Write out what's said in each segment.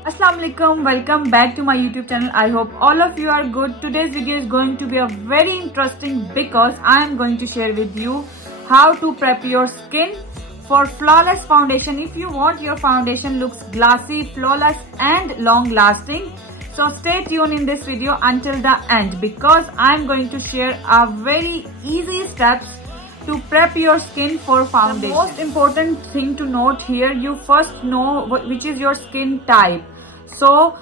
Assalamualaikum, welcome back to my YouTube channel. I hope all of you are good. Today's video is going to be a very interesting because I am going to share with you how to prep your skin for flawless foundation. If you want your foundation looks glossy, flawless and long lasting, so stay tuned in this video until the end because I am going to share a very easy steps to prep your skin for foundation. The most important thing to note here, you first know which is your skin type. So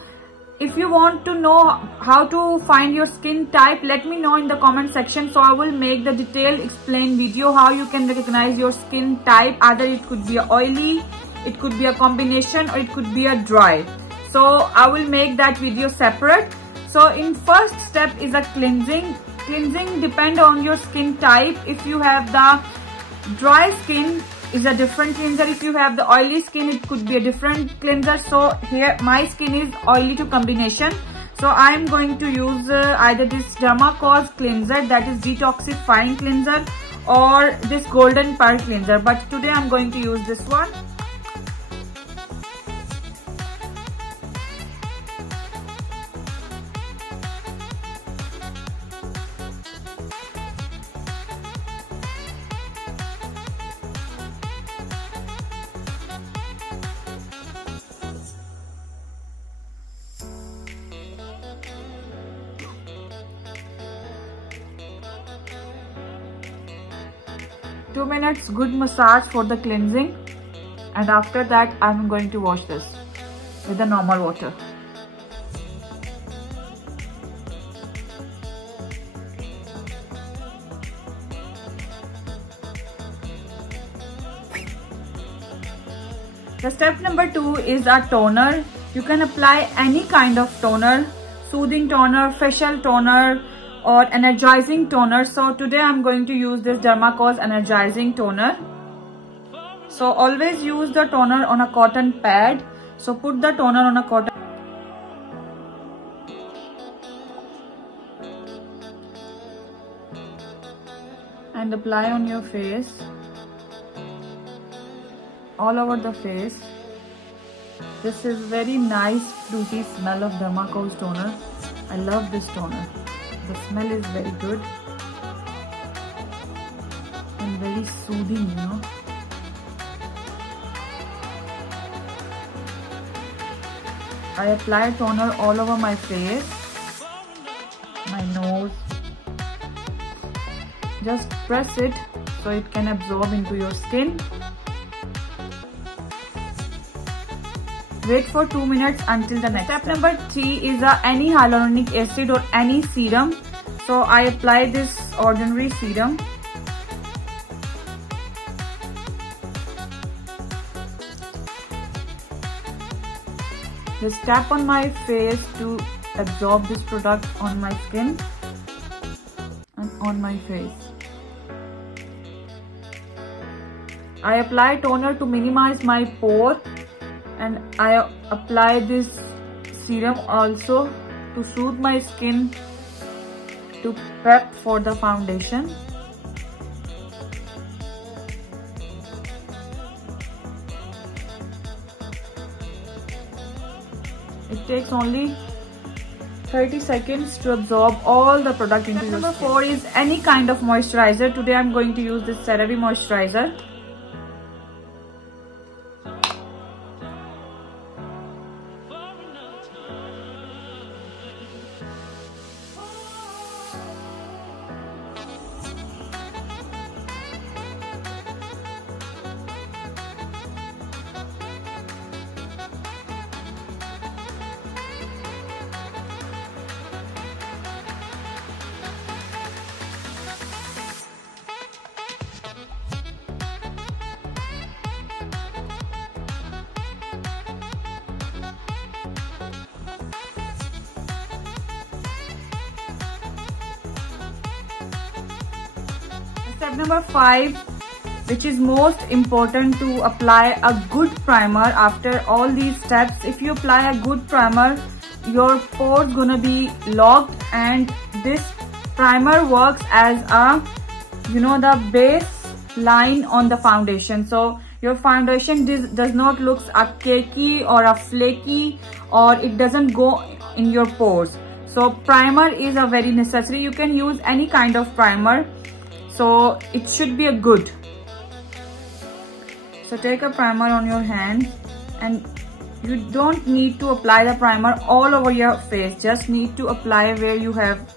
if you want to know how to find your skin type, let me know in the comment section. So I will make the detailed explain video how you can recognize your skin type. Either it could be a oily, it could be a combination, or it could be a dry. So I will make that video separate. So in first step is a cleansing. Cleansing depend on your skin type. If you have the dry skin, is a different cleanser. If you have the oily skin, it could be a different cleanser. So here my skin is oily to combination, so I am going to use either this Dermacause cleanser, that is detoxifying cleanser, or this golden pearl cleanser, but today I am going to use this one. Two minutes good massage for the cleansing, and after that I'm going to wash this with the normal water. The step number 2 is a toner. You can apply any kind of toner, soothing toner, facial toner, or energizing toner. So today I'm going to use this Dermacause energizing toner. So always use the toner on a cotton pad. So put the toner on a cotton and apply on your face, all over the face. This is very nice fruity smell of Dermacause toner. I love this toner. The smell is very good and very soothing, you know. I apply toner all over my face, my nose. Just press it so it can absorb into your skin. Wait for 2 minutes until the next step. Number 3 is any hyaluronic acid or any serum. So I apply this ordinary serum. Just tap on my face to absorb this product on my skin and on my face. I apply toner to minimize my pore, and I apply this serum also to soothe my skin to prep for the foundation. It takes only 30 seconds to absorb all the product into your skin. Number 4 is any kind of moisturizer. Today I'm going to use this CeraVe moisturizer. Step number 5, which is most important, to apply a good primer after all these steps. If you apply a good primer, your pores gonna be locked, and this primer works as a, the base line on the foundation, so your foundation does not look a cakey or a flaky, or it doesn't go in your pores. So primer is a very necessary. You can use any kind of primer, so it should be a good. So take a primer on your hand, and you don't need to apply the primer all over your face, just need to apply where you have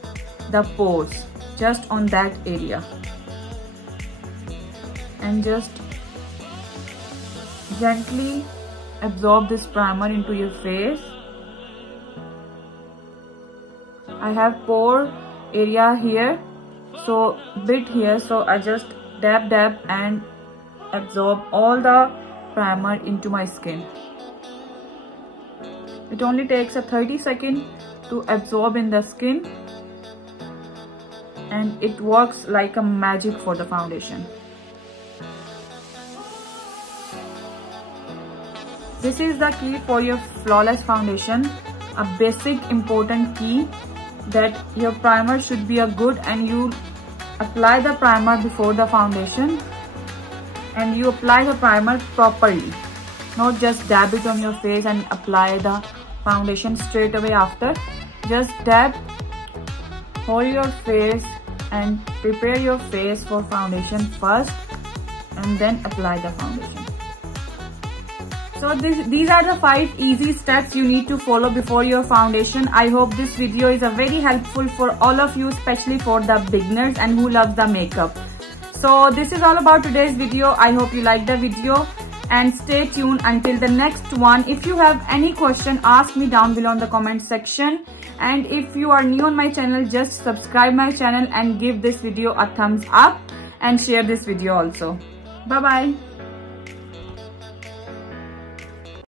the pores, just on that area, and just gently absorb this primer into your face. I have pore area here, so bit here, so I just dab and absorb all the primer into my skin. It only takes a 30 seconds to absorb in the skin, and it works like a magic for the foundation. This is the key for your flawless foundation, a basic important key, that your primer should be a good, and you apply the primer before the foundation, and you apply the primer properly, not just dab it on your face and apply the foundation straight away after. Just dab, hold your face and prepare your face for foundation first, and then apply the foundation. So these are the 5 easy steps you need to follow before your foundation. I hope this video is very helpful for all of you, especially for the beginners and who love the makeup. So this is all about today's video. I hope you liked the video, and stay tuned until the next one. If you have any question, ask me down below in the comment section. And if you are new on my channel, just subscribe my channel and give this video a thumbs up, and share this video also. Bye bye.